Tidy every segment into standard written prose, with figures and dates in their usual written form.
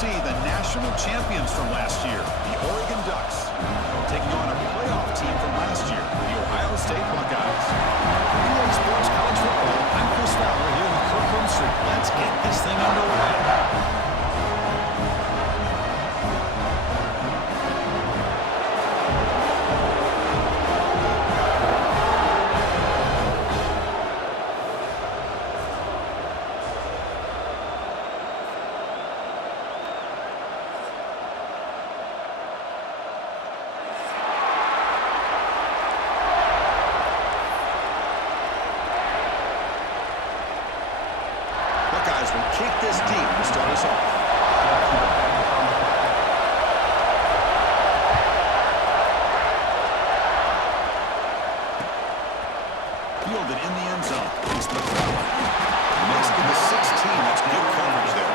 see the national champions from last year, the Oregon Ducks, taking on a playoff team from last year, the Ohio State Buckeyes. For EA Sports College Football, I'm Chris Fowler here with Kirk Rumstreet. Let's get this thing underway. Buckeyes will kick this deep to start us off. Fielded in the end zone. It's McClellan. Next to the 16. That's good coverage there.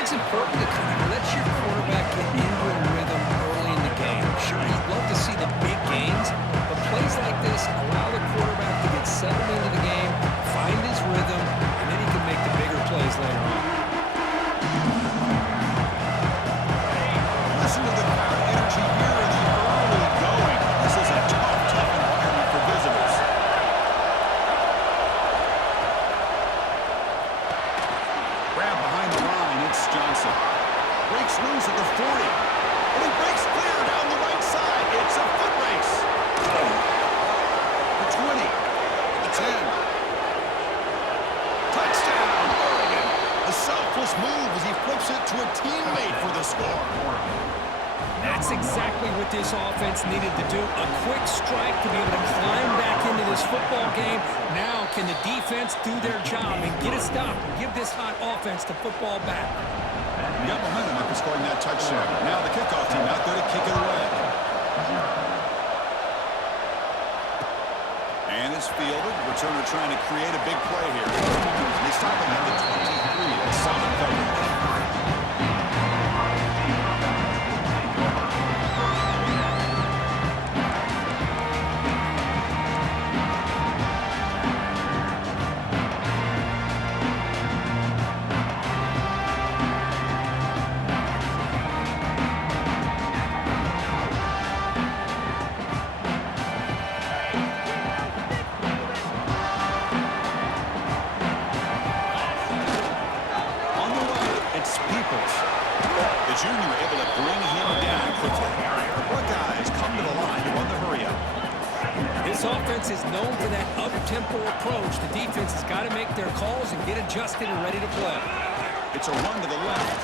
It's important to kind of let your quarterback get into a rhythm early in the game. Sure, you'd love to see the big gains, but plays like this allow the quarterback to get settled into the game, find his rhythm, and then he can make the bigger plays later on. Listen to the crowd energy here in the early going. This is a tough environment for visitors. Grab behind the line. It's Johnson. Breaks loose at the 40. And he breaks clear down the right side. It's a foot race. The 20. The 10. Touchdown, Oregon. A selfless move as he flips it to a teammate for the score. That's exactly what this offense needed to do. A quick strike to be able to climb back into this football game. Now can the defense do their job and get a stop and give this hot offense the football back? You got momentum after scoring that touchdown. Now the kickoff team out there to kick it away. And it's fielded. Returner trying to create a big play here. They stop him at the 23. That's solid coverage. The junior able to bring him down quickly. Buckeyes come to the line to run the hurry-up. This offense is known for that up-tempo approach. The defense has got to make their calls and get adjusted and ready to play. It's a run to the left.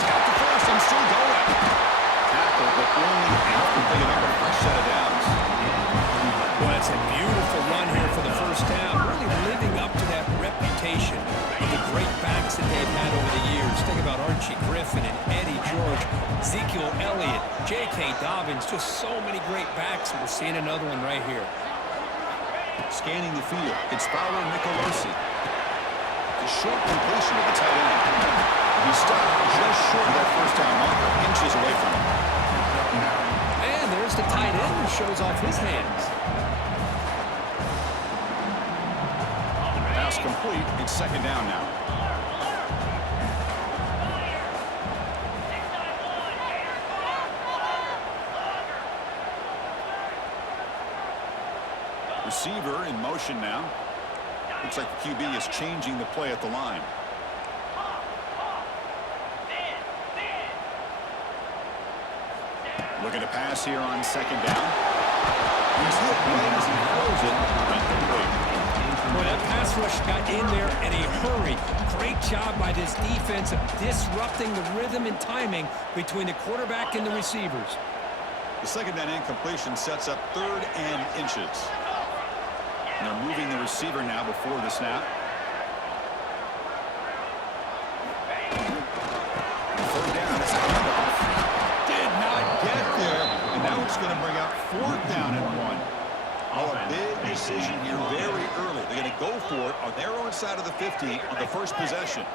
Tap the first and still going. Tackle, but only after picking up a fresh set of downs. Well, that's a beautiful run here for the first down. Really living up to that reputation of the great backs that they've had over the years. Think about Archie Griffin and Eddie George, Ezekiel Elliott, J.K. Dobbins, just so many great backs, and we're seeing another one right here. Scanning the field, it's Fowler Nicolosi. The short completion of the tight end. He stopped just short of that first down marker, inches away from him. And there's the tight end who shows off his hands. Pass complete. It's second down now. Receiver in motion now. Looks like the QB is changing the play at the line. Looking to pass here on second down. He's hit right as he throws it. Incomplete. Boy, that pass rush got in there in a hurry. Great job by this defense of disrupting the rhythm and timing between the quarterback and the receivers. The second down incompletion sets up 3rd and inches. And they're moving the receiver now before the snap. Third down, it's a handoff. Did not get there. And now it's going to bring up 4th down and 1. Oh, a big decision here very early. They're going to go for it on their own side of the 50 on the first possession.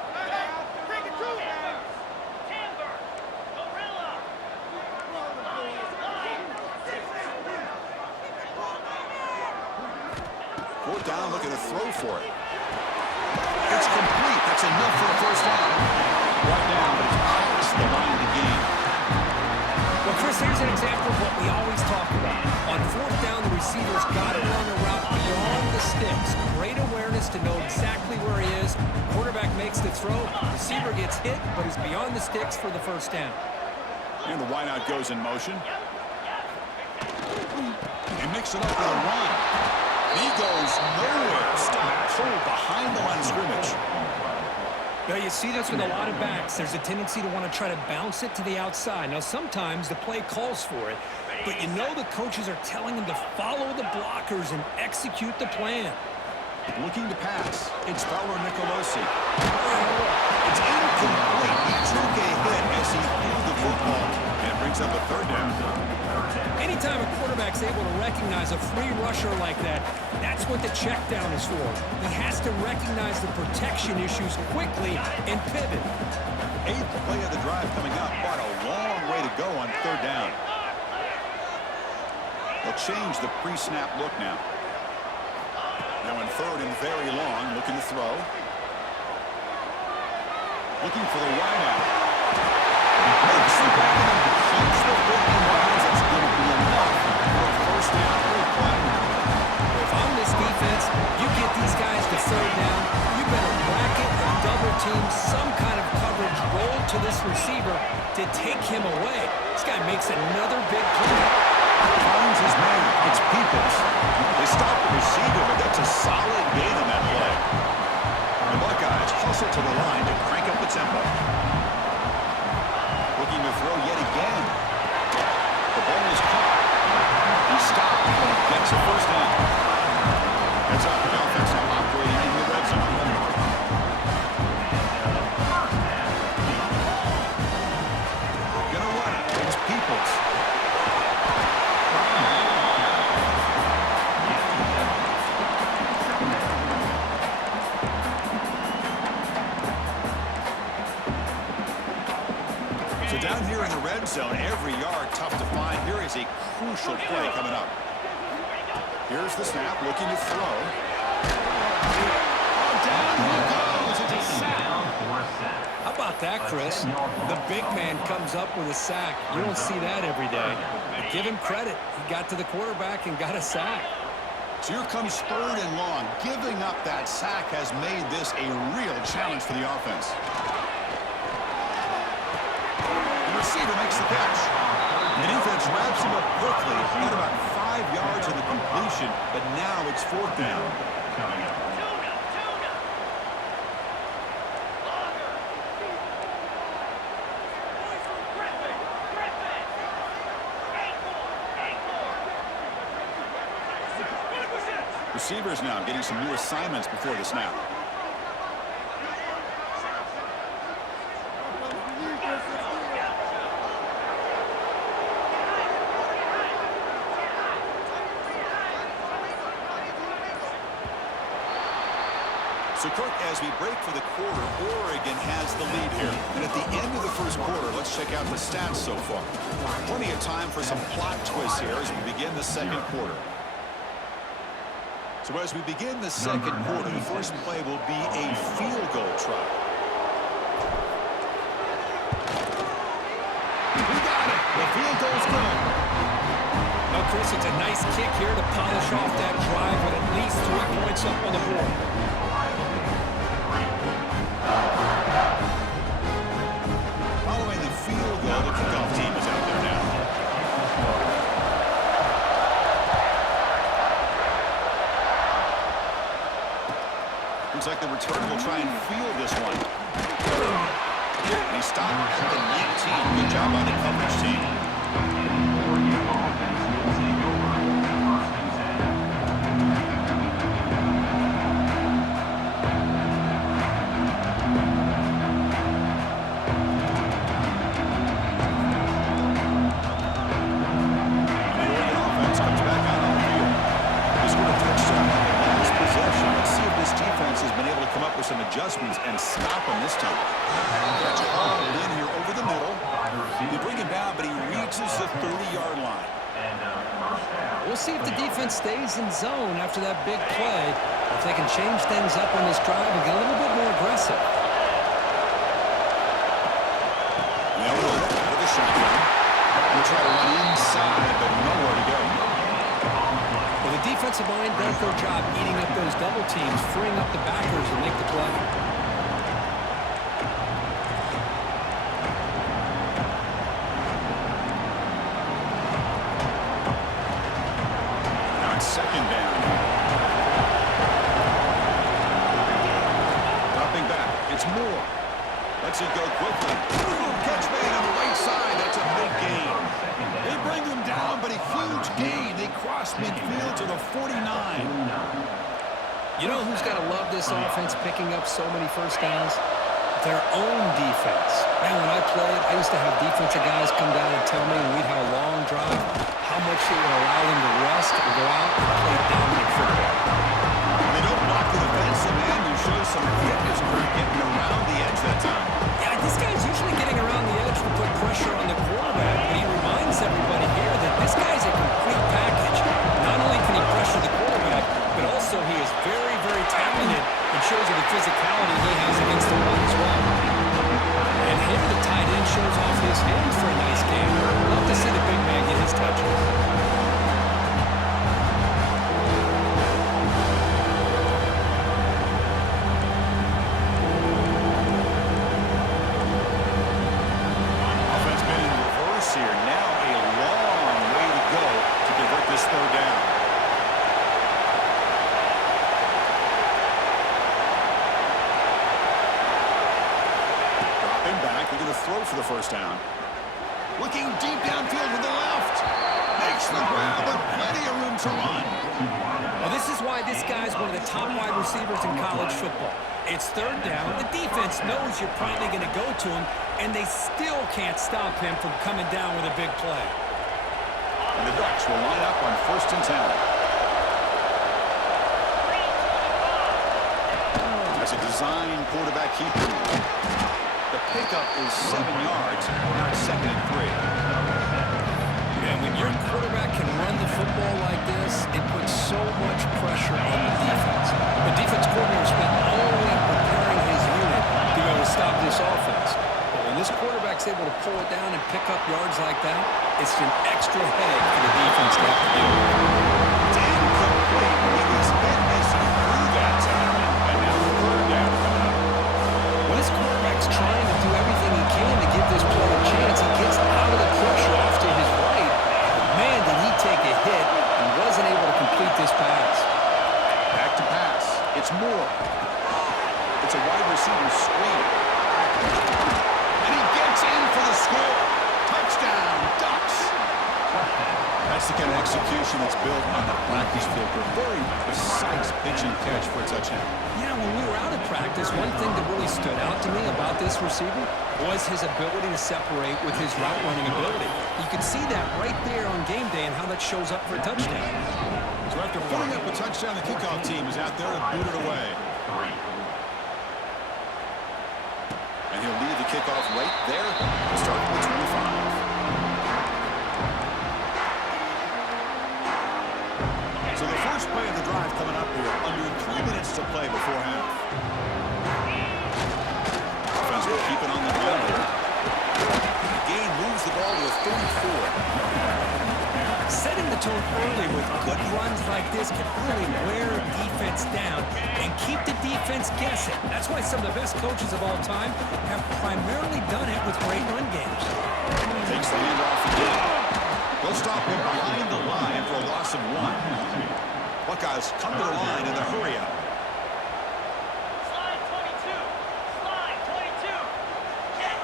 Fourth down, looking to throw for it. It's complete. That's enough for a first down. Right down, but it's past the line to gain. Well, Chris, here's an example of what we always talk about. On 4th down, the receiver's got to run a route beyond the sticks. Great awareness to know exactly where he is. Quarterback makes the throw. Receiver gets hit, but is beyond the sticks for the first down. And the wideout goes in motion. He mix it up with a run. He goes nowhere. Stopped cold behind the line of scrimmage. Now, you see this with a lot of backs. There's a tendency to want to try to bounce it to the outside. Now, sometimes the play calls for it, but you know the coaches are telling them to follow the blockers and execute the plan. Looking to pass. It's Fowler Nicolosi. It's incomplete. He took a hit as he threw the football and brings up a 3rd down. Anytime a quarterback's able to recognize a free rusher like that, that's what the check down is for. He has to recognize the protection issues quickly and pivot. 8th play of the drive coming up. Quite a long way to go on 3rd down. They'll change the pre-snap look now. Now in 3rd and very long, looking to throw. Looking for the wideout. Makes the ball and keeps the football bounds. It's going to be enough for a first down. Great play. If I'm this defense, you get these guys to 3rd down, you better bracket or double team some kind of coverage roll to this receiver to take him away. This guy makes another big play. Finds his man. It's Peoples. They stop the receiver, but that's a solid gain on that play. The Buckeyes hustle to the line to crank up the tempo. Looking to throw yet again. The ball is caught. He stopped, but he gets a first down. That's up. The offense now operating in the red zone. Gonna run it. It's Peoples. So down here in the red zone, every yard tough to find. Here is a crucial play coming up. Here's the snap, looking to throw. Oh, down he goes. It's a sack. How about that, Chris? The big man comes up with a sack. You don't see that every day. But give him credit. He got to the quarterback and got a sack. So here comes 3rd and long. Giving up that sack has made this a real challenge for the offense. Receiver makes the catch. The defense wraps him up quickly. Got about 5 yards of the completion, but now it's 4th down. Receivers now getting some new assignments before the snap. So, Kirk, as we break for the quarter, Oregon has the lead here. And at the end of the first quarter, let's check out the stats so far. Plenty of time for some plot twists here as we begin the second quarter. So as we begin the second quarter, the first play will be a field goal try. We got it. The field goal's good. Now, Chris, it's a nice kick here to polish off that drive with at least 3 points up on the board. Following the field goal, the kickoff team is out there now. Looks like the returner will try and field this one. And he stopped at the 19. Good job by the coverage team. and stop him this time. Catch hauled in here over the middle. They bring him down, but he reaches the 30-yard line. We'll see if the defense stays in zone after that big play, or if they can change things up on this drive and get a little bit more aggressive. Now out of the shotgun. We'll try to run inside, but nowhere to go. Well, the defensive line does their job eating up those double teams, freeing up the backers to make the play. Second down. Dropping back. It's Moore. Lets it go quickly. Ooh, catch made on the right side. That's a big gain. They bring him down, but a huge gain. They cross midfield to the 49. You know who's got to love this offense picking up so many first downs? Their own defense. Man, when I played, I used to have defensive guys come down and tell me when we'd have a long drive how much it would allow them to rest and go out and play dominant football. They don't block the defensive man who shows some fitness for getting around the edge that time. Yeah, this guy's usually getting around the edge to put pressure on the quarterback, but he reminds everybody here that this guy's a complete package. Not only can he pressure the quarterback, but also he is very, very talented and shows you the physicality he has against the run as well. And here the tight end shows off his hands for a nice game. Love to see the big man get his touches. Offense been in reverse here. Now a long way to go to convert this third down. Dropping back. They're going to throw for the first down. Looking deep downfield to the left. Makes the grab, but plenty of room to run. Well, this is why this guy's one of the top wide receivers in college football. It's third down. The defense knows you're probably going to go to him, and they still can't stop him from coming down with a big play. And the Ducks will line up on 1st and 10. That's a design quarterback keeper. The pickup is 7 yards. Now it's 2nd and 3. And when your quarterback can run the football like this, it puts so much pressure on the defense. The defense coordinator spent all week preparing his unit to be able to stop this offense. But when this quarterback's able to pull it down and pick up yards like that, it's an extra headache for the defense to have to deal with. It's incomplete. He was hit as he threw that time. And now third down coming up. When this quarterback's trying to do everything he can to give this play a chance, he gets out of the pressure off to his right. Man, did he take a hit and wasn't able to complete this pass. Back to pass. It's Moore. It's a wide receiver screen. And he gets in for the score. Touchdown, Ducks. That's the kind of execution that's built on the practice field. A very precise pitch and catch for a touchdown. Yeah, when we were out of practice, one thing that really stood out to me about this receiver was his ability to separate with his route running ability. You could see that right there on game day and how that shows up for a touchdown. So after putting up a touchdown, the kickoff team is out there to boot it away. And he'll lead the kickoff right there to start with 25. So the first play of the drive coming up here, under 3 minutes to play before half. Offense will keep it on the ground here. The game moves the ball to a 34. Setting the tone early with good runs like this can really wear defense down and keep the defense guessing. That's why some of the best coaches of all time have primarily done it with great run games. Takes the handoff again. They'll stop him behind the line for a loss of 1. Buckeyes come to the line in the hurry-up. Slide 22. Slide 22. Get.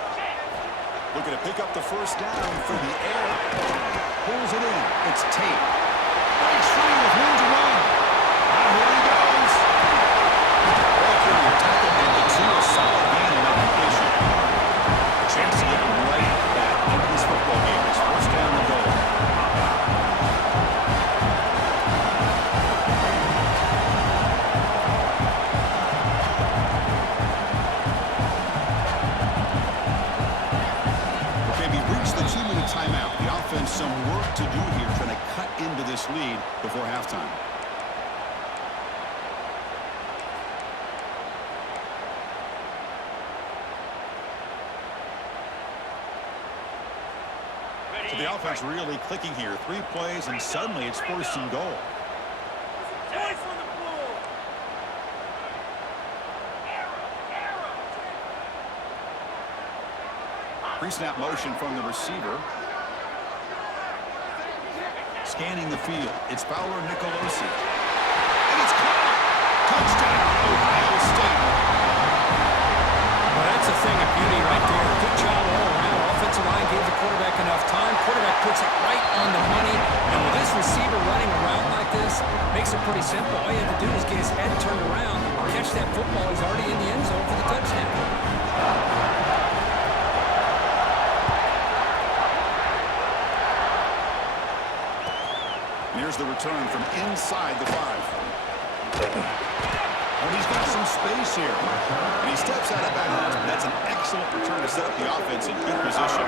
Looking to pick up the first down from the air. Pulls it in. It's Tate. Nice free with room to run. Now here he goes. Walker will tackle him to a solid gain in that completion. A chance to get right back into this football game. It's first down and goal. some work to do here, trying to cut into this lead before halftime. So the offense really clicking here. 3 plays, and suddenly it's 1st and goal. Pre-snap motion from the receiver. Scanning the field. It's Fowler Nicolosi. And it's caught! Touchdown, Ohio State. Well, that's a thing of beauty right there. Good job all around. Offensive line gave the quarterback enough time. Quarterback puts it right on the money. And with this receiver running around like this, makes it pretty simple. All you have to do is get his head turned around, catch that football. He's already in the end zone for the touchdown. Here's the return from inside the 5. And he's got some space here. And he steps out of bounds, but that's an excellent return to set up the offense in good position.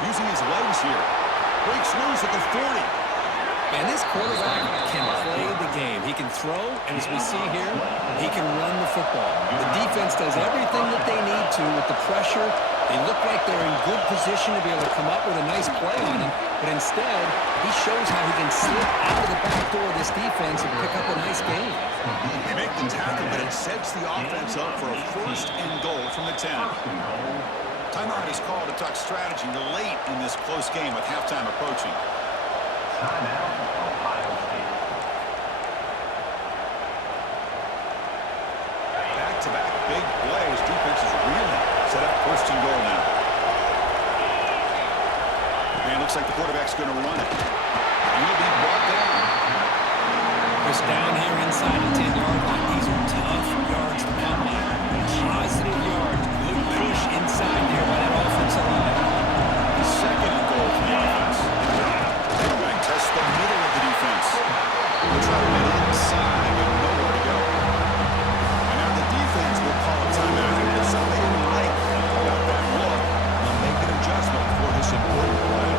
Using his legs here. Breaks loose at the 40. And this quarterback can play the game. He can throw, and as we see here, he can run the football. The defense does everything that they need to with the pressure. They look like they're in good position to be able to come up with a nice play on him, but instead, he shows how he can slip out of the back door of this defense and pick up a nice gain. They make the tackle, but it sets the offense up for a 1st and goal from the 10. Timeout is called to talk strategy late in this close game with halftime approaching. Timeout, Ohio State. Back-to-back big plays. Defense is really set up 1st and goal now. And looks like the quarterback's going to run it. And he'll be brought down. Chris, down here inside the 10-yard line. These are tough yards to come by. Positive yards. Good push inside there by that offensive line. 2nd and goal for the offense. Quarterback tests the middle of the defense. We'll try to get inside, but nowhere to go. And now the defense will call a timeout. There's something they didn't like about that look. They'll make an adjustment for this important play.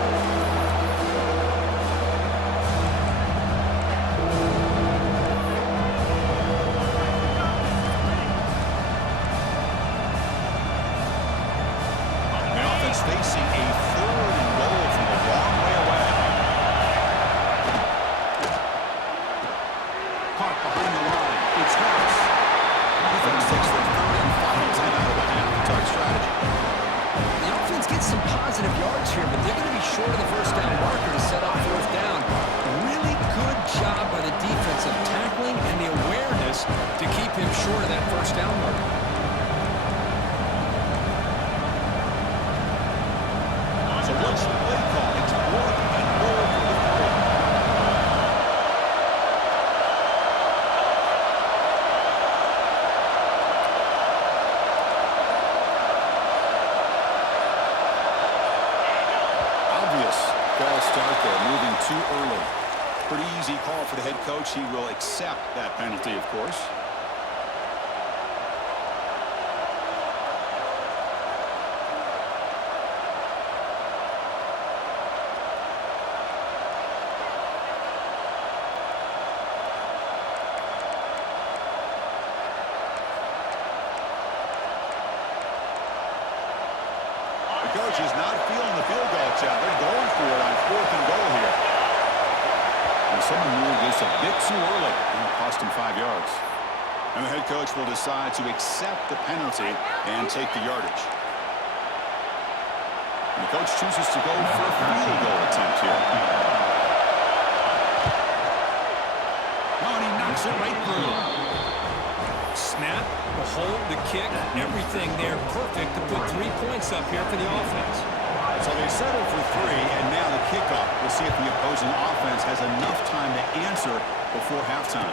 Facing a 3rd and goal from a long way away. Caught behind the line. It's Harris. Defense takes their 3rd and final time out of the half to talk strategy. The offense gets some positive yards here, but they're going to be short of the 1st down marker to set up 4th down. Really good job by the defense of tackling and the awareness to keep him short of that 1st down marker. What's the play call? It's 4th and goal for the 3. Obvious false start there, moving too early. Pretty easy call for the head coach. He will accept that penalty, of course. is not feeling the field goal attempt. They're going for it on 4th and goal here. And someone moved this a bit too early, and it cost him 5 yards. And the head coach will decide to accept the penalty and take the yardage. And the coach chooses to go for a field goal attempt here. Oh, and he knocks it right through. Snap, the hold, the kick, everything there perfect to put 3 points up here for the offense. So they settle for 3, and now the kickoff. We'll see if the opposing offense has enough time to answer before halftime.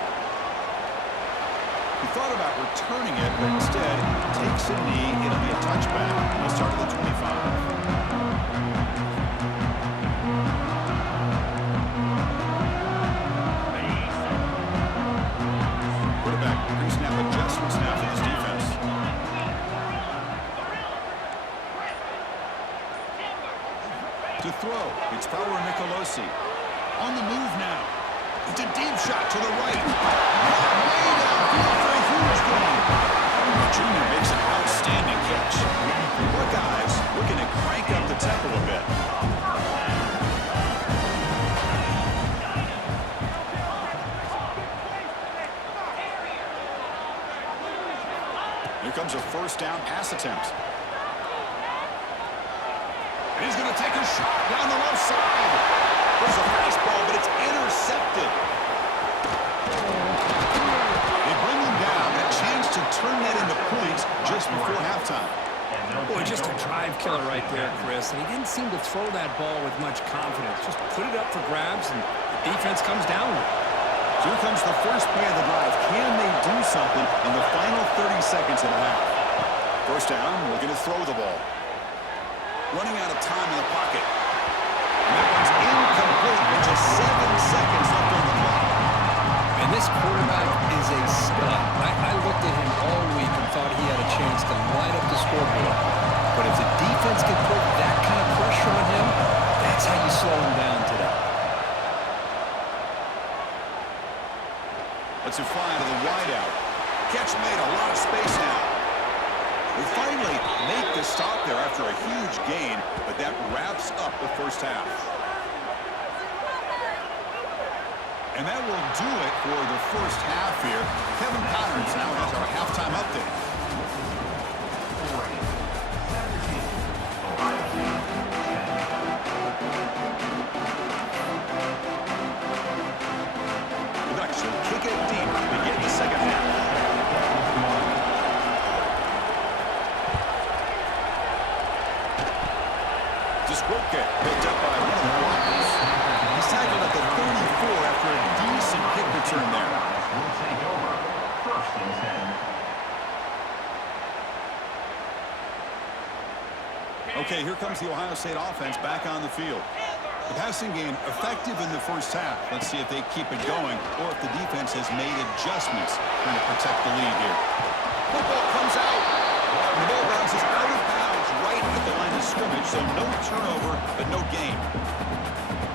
He thought about returning it, but instead takes a knee. It'll be a touchback. He'll start at the 25. Pre-snap adjustments now for this defense. To throw, it's Power Nicolosi. On the move now. It's a deep shot to the right. Way downfield for a huge gain. The junior makes an outstanding catch. Buckeyes looking to crank up the tempo a bit. Here comes a first down pass attempt. And he's going to take a shot down the left side. There's a fastball, but it's intercepted. They bring him down, and a chance to turn that into points just before halftime. Boy, just a drive killer right there, Chris. And he didn't seem to throw that ball with much confidence. Just put it up for grabs, and the defense comes down with it. So here comes the first play of the drive. Can they do something in the final 30 seconds of the half? First down, looking to throw the ball. Running out of time in the pocket. And that one's incomplete with just 7 seconds left on the clock. And this quarterback is a stud. I looked at him all week and thought he had a chance to light up the scoreboard. But if the defense can put that kind of pressure on him, that's how you slow him down today. Let's fly to the wideout. Catch made, a lot of space now. We finally make the stop there after a huge gain, but that wraps up the first half. And that will do it for the first half here. Kevin Connors now has our halftime update. The Ducks will kick it deep to begin the second half. Picked up by one of the blockers. He's tackled at the 34 after a decent kick return there. Will take over. First and 10. Okay, here comes the Ohio State offense back on the field. The passing game effective in the first half. Let's see if they keep it going or if the defense has made adjustments trying to protect the lead here. Football comes out. And the ball bounces out of bounds right at the line of scrimmage, so no turnover, but no gain.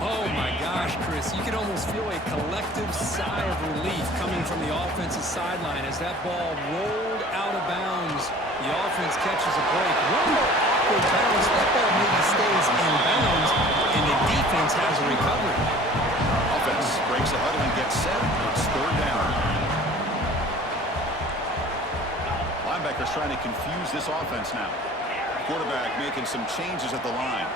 Oh, my gosh, Chris. You can almost feel a collective sigh of relief coming from the offensive sideline as that ball rolled out of bounds. The offense catches a break. One more awkward bounce. That ball maybe stays in bounds, and the defense has a recovery. Offense breaks the huddle and gets set and scored down. Linebackers trying to confuse this offense now. Quarterback making some changes at the line.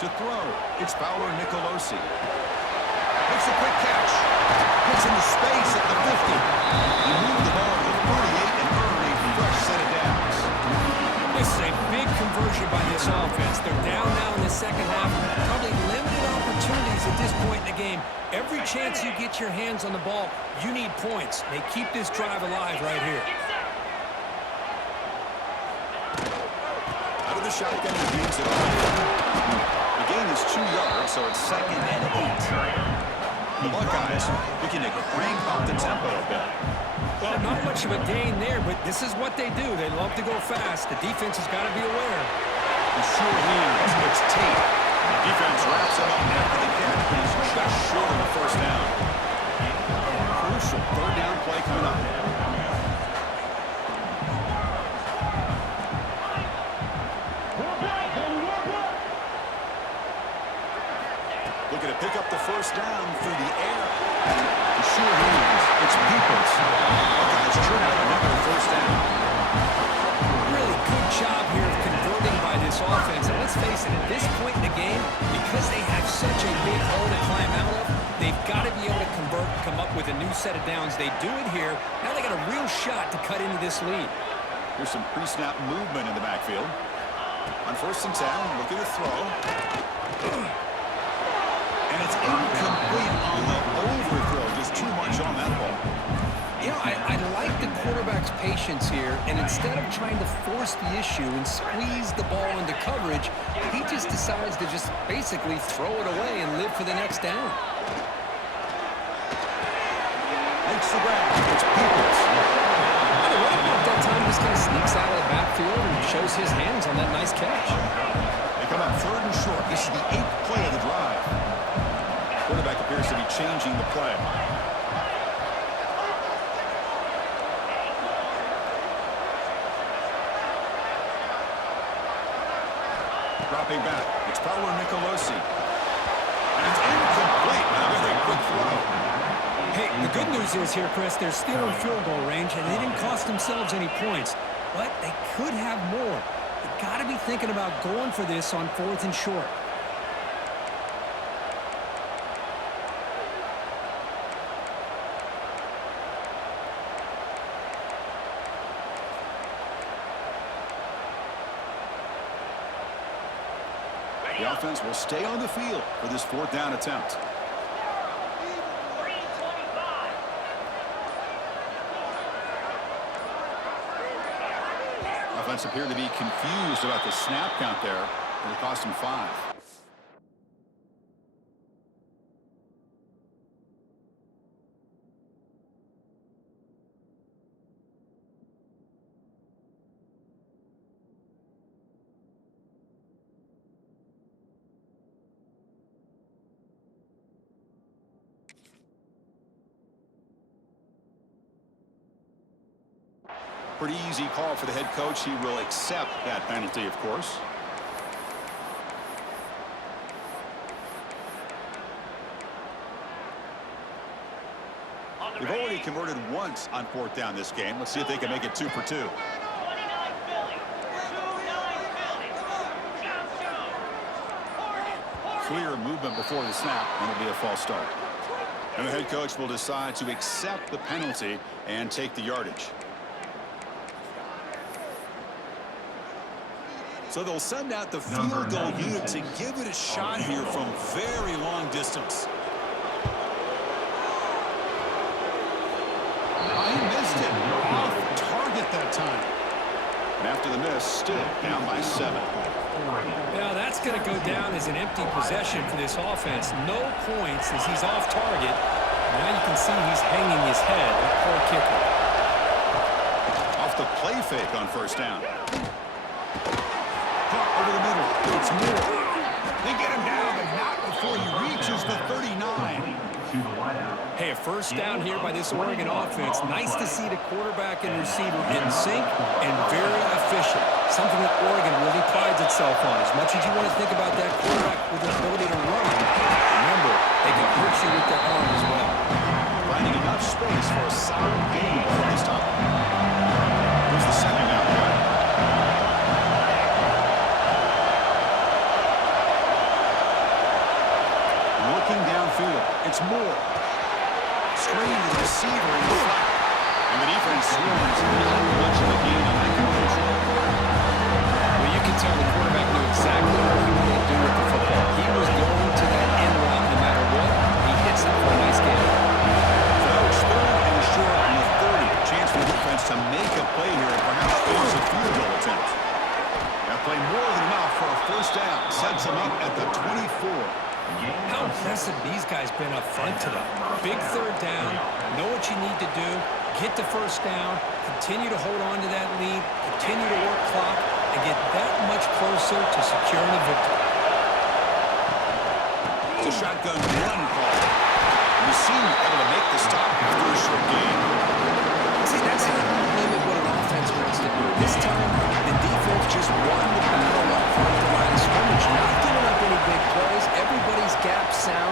To throw, it's Power Nicolosi. Makes a quick catch. Puts into space at the 50. He moved the ball to the 48 and earned a fresh set of downs. This is a big conversion by this offense. They're down now in the second half. Probably limited opportunities at this point in the game. Every chance you get your hands on the ball, you need points. They keep this drive alive right here. Out of the shotgun, he gains it off. The gain is 2 yards, so it's 2nd and 8. The Buckeyes looking to crank up the tempo a bit. Well, not much of a gain there, but this is what they do. They love to go fast. The defense has got to be aware. The sure hands, it's Tate. Defense wraps him up after the catch. He's just short of the first down. Crucial third down play coming up. Looking to pick up the first down through the air. The sure hands. It's Peoples. Buckeyes churn out another first down. Really good job here of converting by this offense. And let's face it, at this point in the game, because they have such a big hole to climb out of, they've got to be able to convert and come up with a new set of downs. They do it here. Now they got a real shot to cut into this lead. Here's some pre-snap movement in the backfield. On 1st and 10, looking to throw. And it's incomplete on the overthrow. Just too much on that ball. You know, I like the quarterback's patience here, and instead of trying to force the issue and squeeze the ball into coverage, he just decides to just basically throw it away and live for the next down. Makes the grab. It's Peoples. The running back that time just kind of sneaks out of the backfield and shows his hands on that nice catch. They come up 3rd and short. This is the 8th play of the drive. Quarterback appears to be changing the play. Dropping back. It's Paolo Nicolosi. And it's incomplete. A very quick throw. Hey, the good news is here, Chris, they're still in field goal range, and they didn't cost themselves any points. But they could have more. They've got to be thinking about going for this on 4th and short. The offense will stay on the field for this 4th down attempt. 3:25. Offense appeared to be confused about the snap count there, and it cost him 5. Pretty easy call for the head coach. He will accept that penalty, of course. They've already converted once on 4th down this game. Let's see if they can make it 2 for 2. 29 Philly. 29 Philly. Johnson. Clear movement before the snap, and it'll be a false start. And the head coach will decide to accept the penalty and take the yardage. So they'll send out the field goal unit to give it a shot here from very long distance. He missed it. Off target that time. And after the miss, still down by 7. Now that's going to go down as an empty possession for this offense. No points as he's off target. Now you can see he's hanging his head. That poor kicker. Off the play fake on 1st down. Caught over the middle. It's Moore. They get him down, but not before he reaches the 39. Hey, a 1st down here by this Oregon offense. Nice to see the quarterback and receiver in sync and very efficient. Something that Oregon really prides itself on. As much as you want to think about that quarterback with the ability to run, remember, they can hurt you with their arm as well. Finding enough space for a solid gain for this time. Here's the 2nd down play. Looking downfield, it's Moore. Screen to the receiver in the flat. And the defense swarms. Not much of a gain on that conversion. Well, you can tell the quarterback knew exactly what he wanted to do with the football. He was going to that end route no matter what. He hits it for a nice gain. So now it's 3rd and short on the 30. Chance for the defense to make a play here and perhaps force a field goal attempt. That play more than enough for a 1st down. Sets them up at the 24. How impressive these guys been up front today. Big 3rd down, know what you need to do, get the 1st down, continue to hold on to that lead, continue to work clock, and get that much closer to securing a victory. It's a shotgun run call. Receiver able to make the stop after a short gain. See, that's how you limit what an offense wants to do. This time, the defense just won the battle up front of the line of scrimmage, not giving up any big plays. Everybody's gap sound.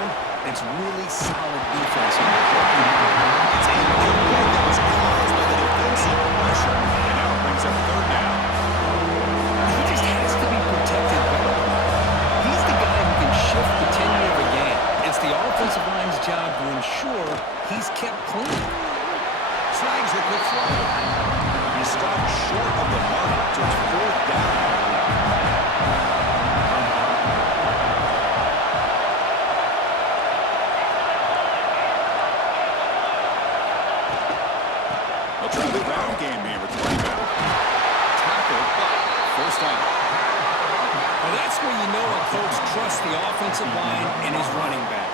That's where you know a coach trusts the offensive line and his running back.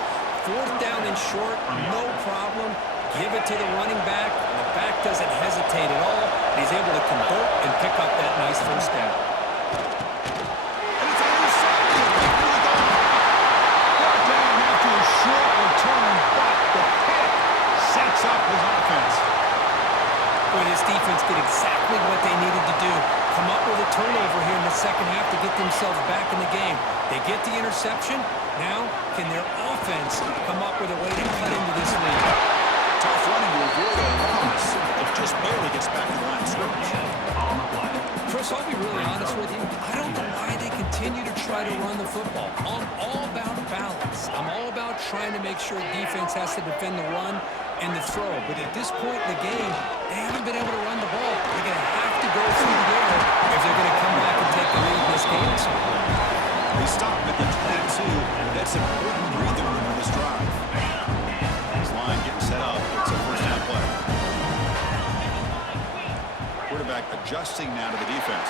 Fourth down and short, no problem. Give it to the running back, and the back doesn't hesitate at all. And he's able to convert and pick up that nice first down. And it's intercepted. Brought down after a short return, but the pick sets up his offense. Boy, this defense did exactly what they needed to do. Come up with a turnover here in the second half to get themselves back in the game. They get the interception. Now, can their offense come up with a way to cut into this lead? Tough running to avoid a loss. It just barely gets back to the line of scrimmage. Chris, I'll be really honest with you. I don't know why they continue to try to run the football. I'm all about balance. I'm all about trying to make sure defense has to defend the run and the throw. But at this point in the game, they haven't been able to run the ball. They're going to have to go through the air if they're going to come back and take the lead in this game at some point. They stop at the 22. That's important breathing room in this drive. This line getting set up. It's a first down play. Quarterback adjusting now to the defense.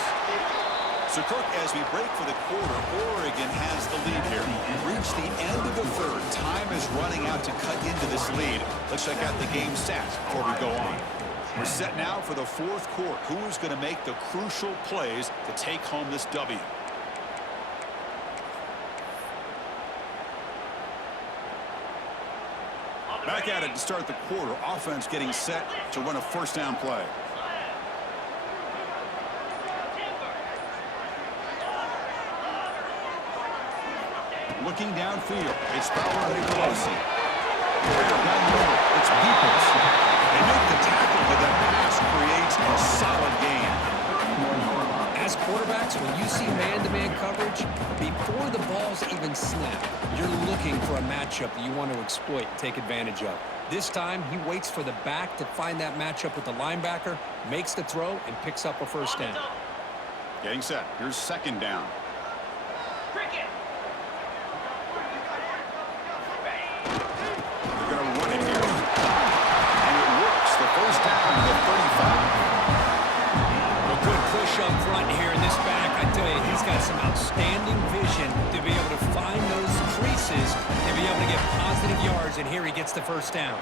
So, Kirk, as we break for the quarter, Oregon has the lead here. We've reached the end of the third. Time is running out to cut into this lead. Let's check out the game stats before we go on. We're set now for the fourth quarter. Who is going to make the crucial plays to take home this W? Back at it to start the quarter. Offense getting set to run a first down play. Looking downfield, it's Fowler and Pelosi. Down the middle, it's Peoples. They make the tackle, but that pass creates a solid gain. As quarterbacks, when you see man-to-man coverage, before the ball's even snapped, you're looking for a matchup that you want to exploit and take advantage of. This time, he waits for the back to find that matchup with the linebacker, makes the throw, and picks up a first down. Getting set. Here's second down. They're going to run it here. And it works. The first down to the 35. A good push up front here in this back. I tell you, he's got some outstanding vision to be able to find those creases and be able to get positive yards, and here he gets the first down.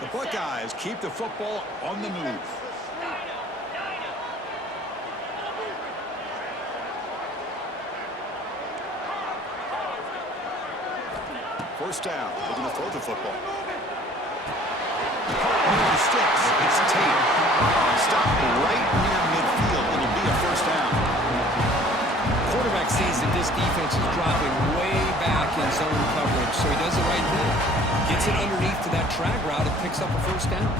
The Buckeyes keep the football on the move. First down. Looking to throw the football. Sticks. It's Tate. Stopped right near midfield. It'll be a first down. Quarterback sees that this defense is dropping way back in zone coverage, so he does the right thing. Gets it underneath to that drag route and picks up a first down.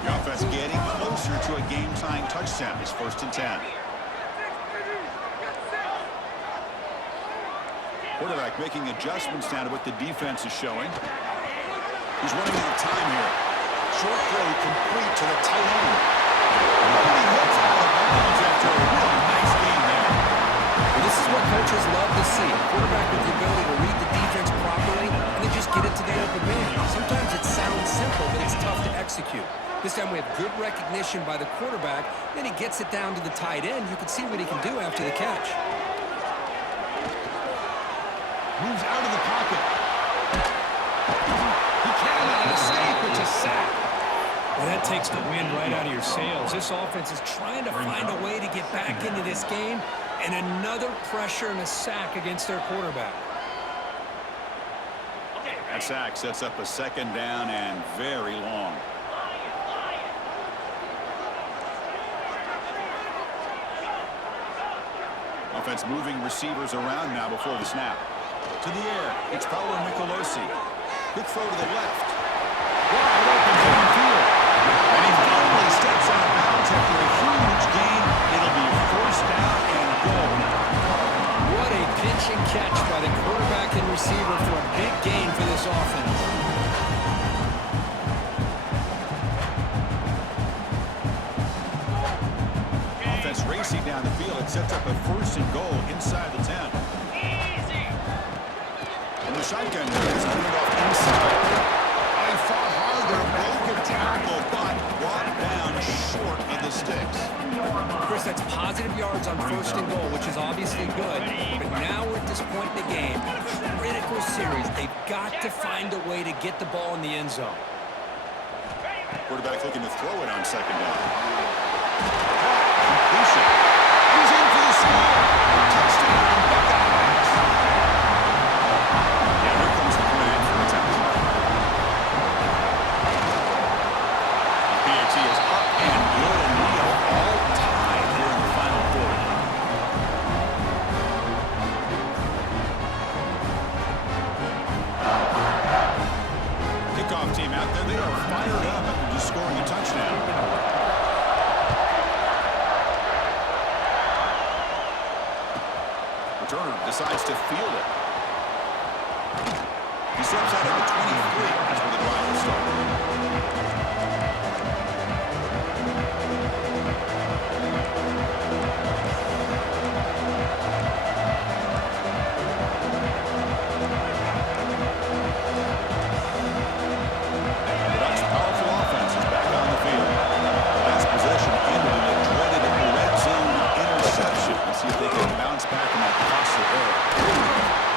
The offense getting closer to a game-tying touchdown. It's 1st and 10. Quarterback making adjustments now to what the defense is showing. He's running out of time here. Short throw complete to the tight end. And he hits out of bounds after a real nice game there. Well, this is what coaches love to see. A quarterback with the ability to read the defense properly and then just get it to the open man. Sometimes it sounds simple, but it's tough to execute. This time we have good recognition by the quarterback. Then he gets it down to the tight end. You can see what he can do after the catch. Moves out of the pocket. He cannot escape. It's a sack. Well, that takes the wind right out of your sails. This offense is trying to find a way to get back into this game, and another pressure and a sack against their quarterback. That sack sets up a second down and very long. Offense moving receivers around now before the snap. To the air, it's Fowler and Nicolosi. Quick throw to the left. Wide open downfield. And he finally steps out of bounds after a huge gain. It'll be first down and goal. What a pitch and catch by the quarterback and receiver for a big gain for this offense. Offense racing down the field. It sets up a 1st and goal inside the 10. And the shotgun is cleared off inside. They fought hard. They broke a tackle, but brought back yards on first and goal, which is obviously good. But now we're at this point in the game, critical series. They've got to find a way to get the ball in the end zone. Quarterback looking to throw it on second down. Completion. He's in for the score. Touchdown, Buckeyes. Yeah, here comes the point in for attempt. PAT is up and good, and we are all tied here in the final quarter. Kickoff team out there, they are fired up after just scoring a touchdown. Returner decides to field it. He steps out at the 23. That's where the drive will start. The Ducks' powerful offense is back on the field. Last possession ended in a dreaded red zone interception. Let's see if they can bounce back from that costly error.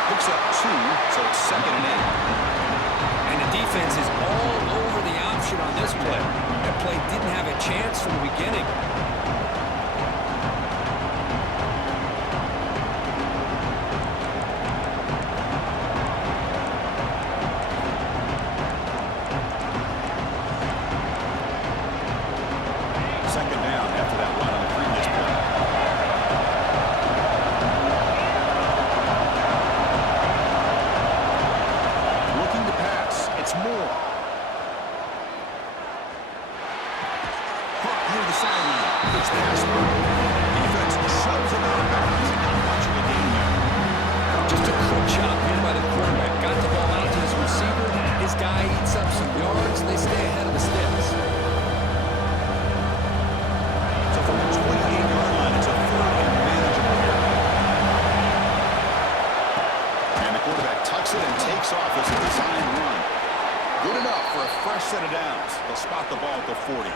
Picks up 2, so it's 2nd and 8. And the defense is all over the option on this play. That play didn't have a chance from the beginning. Second down after that run on the previous play. Looking to pass. It's Moore. Caught near the sideline. It's pass. Defense shoves him out of bounds. Not much of a gain there. Just a quick job here by the quarterback. Got the ball out to his receiver. His guy eats up some yards, and they stay ahead of the sticks. So from the 28-yard line, it's a 3rd and manageable here. And the quarterback tucks it and takes off as a designed run. Good enough for a fresh set of downs. They'll spot the ball at the 40.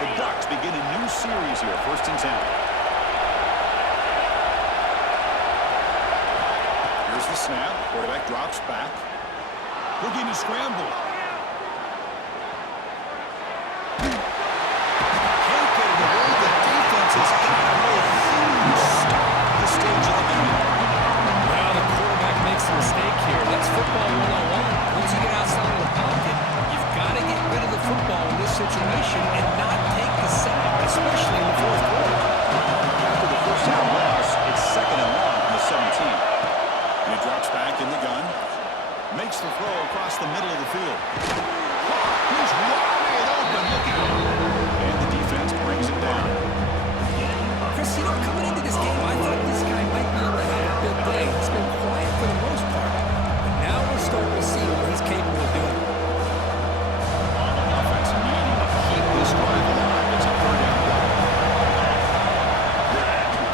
The Ducks begin a new series here, 1st and 10. Here's the snap. Quarterback drops back. Looking to scramble. Can't get it away. The defense has got a huge stop at this stage of the game. Well, the quarterback makes a mistake here. That's football 101. Once you get outside of the pocket, you've got to get rid of the football in this situation and not take the sack, especially in the 4th quarter. After the first down loss, it's 2nd and 1 from the 17. And he drops back in the gun. Makes the throw across the middle of the field. He's wide open looking. And the defense brings it down. Chris, coming into this game, I thought this guy might be able to have a big day. He's been quiet for the most part. But now we're starting to see what he's capable of doing. Offense needing to keep this drive alive. It's a 3rd down play.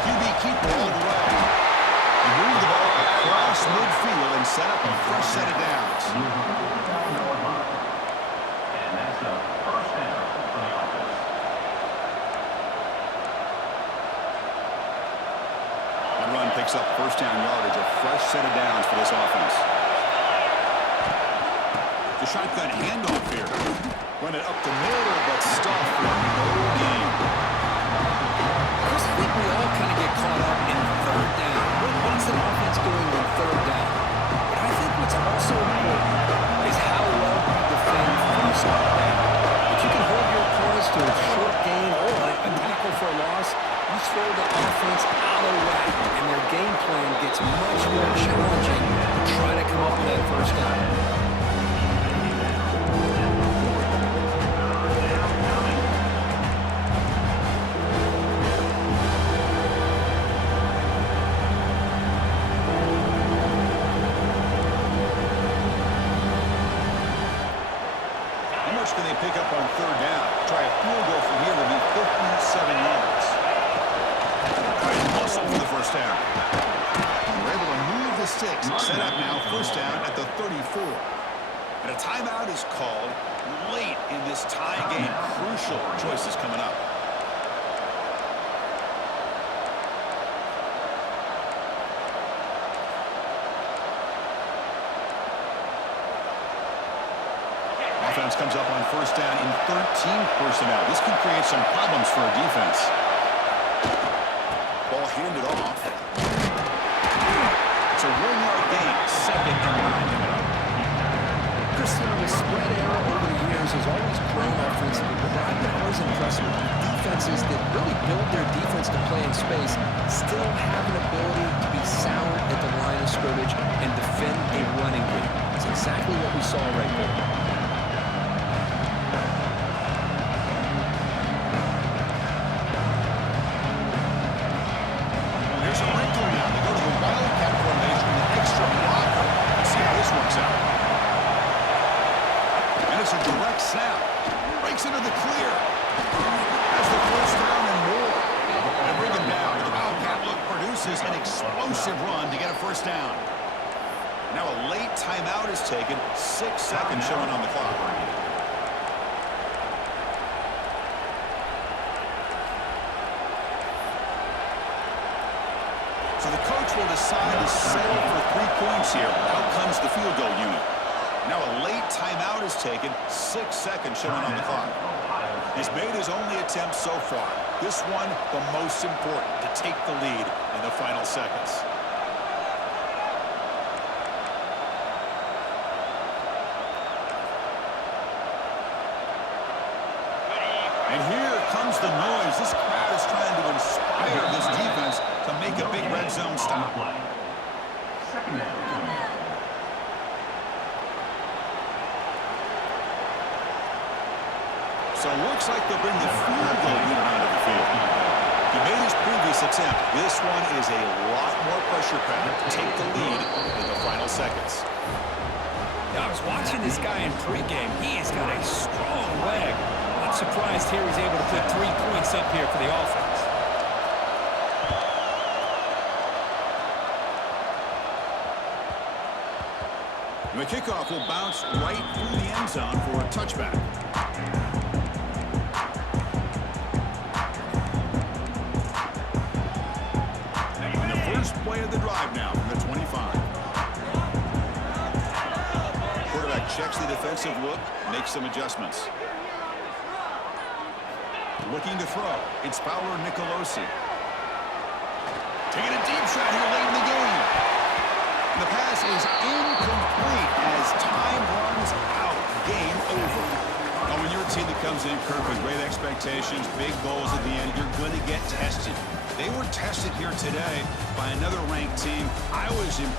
QB keeper all the way. He moved the ball across midfield and set up a fresh set of downs. And that's a 1st down for the offense. That run picks up 1st down yardage, a fresh set of downs for this offense. The shotgun handoff here. Run it up the middle, but stuffed for no gain. Chris, I think we all kind of get caught up in 3rd down. What's an offense doing on 3rd down? But I think what's also important is how well you defend 1st down. If you can hold your opponents to a short gain or a tackle for a loss, you throw the offense out of whack, and their game plan gets much more challenging to try to come up with that 1st down. first down at the 34. And a timeout is called late in this tie game. Crucial choices coming up. Offense comes up on first down in 13 personnel. This can create some problems for a defense. Ball handed off. It's a 1-yard gain. Second and 9 coming up. Cristiano, the spread era over the years has always grown offensively, but what I've been always impressed with defenses that really build their defense to play in space still have an ability to be sound at the line of scrimmage and defend a running game. It's exactly what we saw right there. There's a wrinkle now. They go to the wildcat formation with an extra blocker. Let's see how this works out. And it's a direct snap. Breaks into the clear. Has the first down and more. And bring him down. The wildcat look produces an explosive run to get a first down. Now a late timeout is taken. 6 seconds showing on the clock. So the coach will decide to settle for 3 points here. Out comes the field goal unit. Now a late timeout is taken. 6 seconds showing on the clock. He's made his only attempt so far. This one, the most important, to take the lead in the final seconds. And here comes the noise. This crowd is trying to inspire this defense to make a big red zone stop. Second down. So it looks like they'll bring the field goal unit onto the field. He made his previous attempt. This one is a lot more pressure packed to take the lead in the final seconds. Now, I was watching this guy in pregame. He has got a strong leg. Not surprised here he's able to put 3 points up here for the offense. And the kickoff will bounce right through the end zone for a touchback. And the first play of the drive now from the 25. Quarterback checks the defensive look, makes some adjustments. Looking to throw. It's Fowler Nicolosi. Taking a deep shot here late in the game. And the pass is incomplete as time runs out. Game over. Oh, when you're a team that comes in, Kirk, with great expectations, big goals at the end, you're going to get tested. They were tested here today by another ranked team. I was impressed.